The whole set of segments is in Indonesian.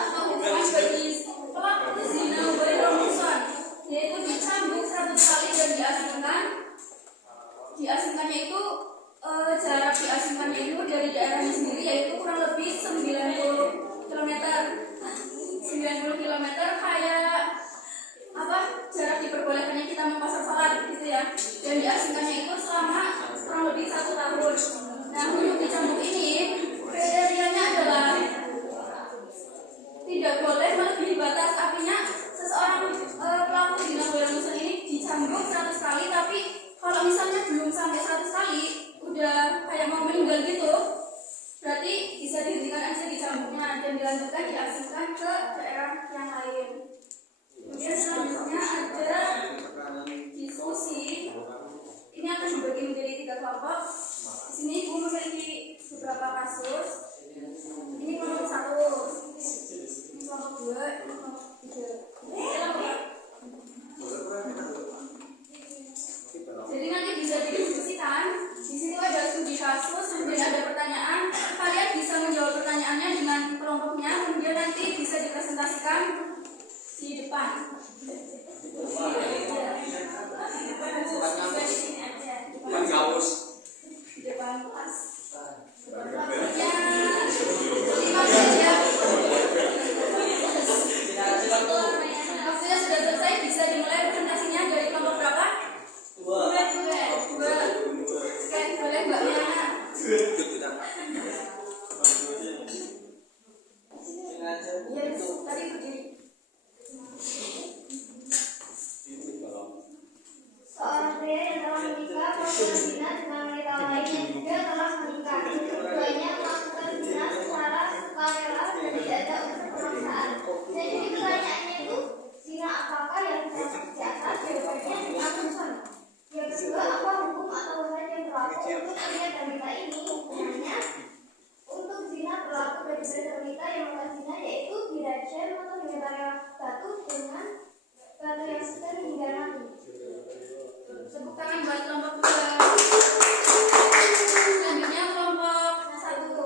atau hukuman bagi pelaku zina berrumusan, yaitu dicambuk 100 kali dan diasingkannya itu jarak diasingkannya itu dari daerahnya sendiri yaitu kurang lebih 90 km. 90 km kayak apa jarak diperbolehkannya kita mempasar salat gitu ya, dan diasingkannya itu selama kurang lebih 1 tahun. Nah, untuk dicambuk ini kriterianya adalah tidak boleh melebihi batas. Artinya seseorang pelaku zina berrumusan ini dicambuk 100 kali, tapi kalau misalnya belum sampai 100 kali udah kayak mau meninggal gitu, berarti bisa dihentikan aja dicambuknya dan dilanjutkan diasingkan ke daerah yang lain. Kemudian selanjutnya ada diskusi. Ini akan dibagi menjadi 3 kelompok. Di sini Ibu memiliki beberapa kasus. Ini kelompok 1, ini kelompok 2, ini kelompok 3. Jadi nanti bisa didiskusikan. Di situ ada studi kasus, kemudian ada pertanyaan. Kalian bisa menjawab pertanyaannya dengan kelompoknya, kemudian nanti bisa dipresentasikan di depan. Di depan kelas. Waktunya sudah selesai, bisa dimulai presentasinya dari kelompok berapa? 2. Oke, boleh Mbak Liana. Ya, tadi berdiri. Seorang pria yang telah menikah melakukan zina dengan wanita lain yang juga telah menikah. Keduanya melakukan zina secara sukarela dan tidak ada unsur pemaksaan. Jadi pertanyaannya itu, zina apakah yang terdapat di atas? Jawabannya akuntan. Yang kedua, apa hukum atau hal yang berlaku untuk pria dan wanita ini? Hukumannya untuk zina berlaku bagi pria dan wanita yang melakukan zina yaitu dirajam atau dilempari batu dengan batu yang sedang hingga mati. Tepuk tangan buat kelompok 2. Selanjutnya kelompok 1.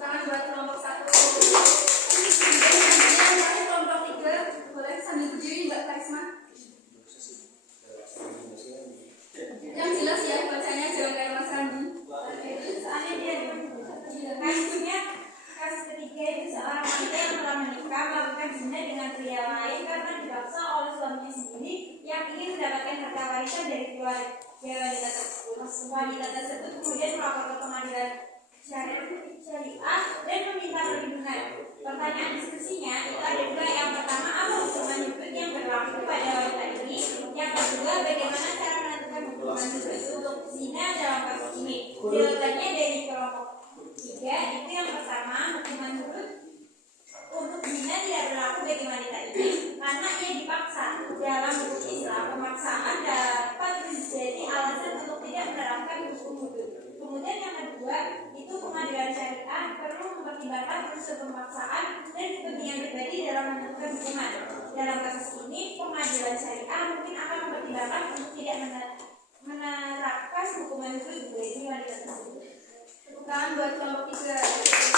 Tangan buat kelompok 1. Kemudian kelompok 3, boleh sambil berdiri Mbak Karisma. Yang jelas ya bacanya, jangan kayak Mas Randi. Soalnya dia kasusnya kasus ketiga itu seorang wanita yang telah menikah melakukan zina dengan pria lain karena dipaksa oleh suaminya sendiri yang ingin mendapatkan harta warisan dari keluarga wanita tersebut. Wanita tersebut kemudian melapor ke pengadilan syariah dan meminta perlindungan. Pertanyaan diskusinya itu ada 2. Yang pertama, apa hukuman hidup yang berlaku pada wanita ini? Yang kedua, bagaimana cara menentukan hukuman hidup untuk zina dalam kasus ini? Jawabannya dari kelompok 3 itu yang pertama, hukuman hidup untuk zina tidak berlaku bagi wanita ini karena ia dipaksa. Dalam hukum Islam, pemaksaan dapat menjadi alasan untuk tidak menerapkan hukum hidup. Kemudian yang kedua, itu pengadilan syariah perlu mempertimbangkan unsur pemaksaan dan kepentingan pribadi dalam menentukan hukuman. Dalam kasus ini, pengadilan syariah mungkin akan mempertimbangkan untuk tidak menerapkan hukuman itu bagi wanita tersebut. Tepuk tangan buat kelompok 3.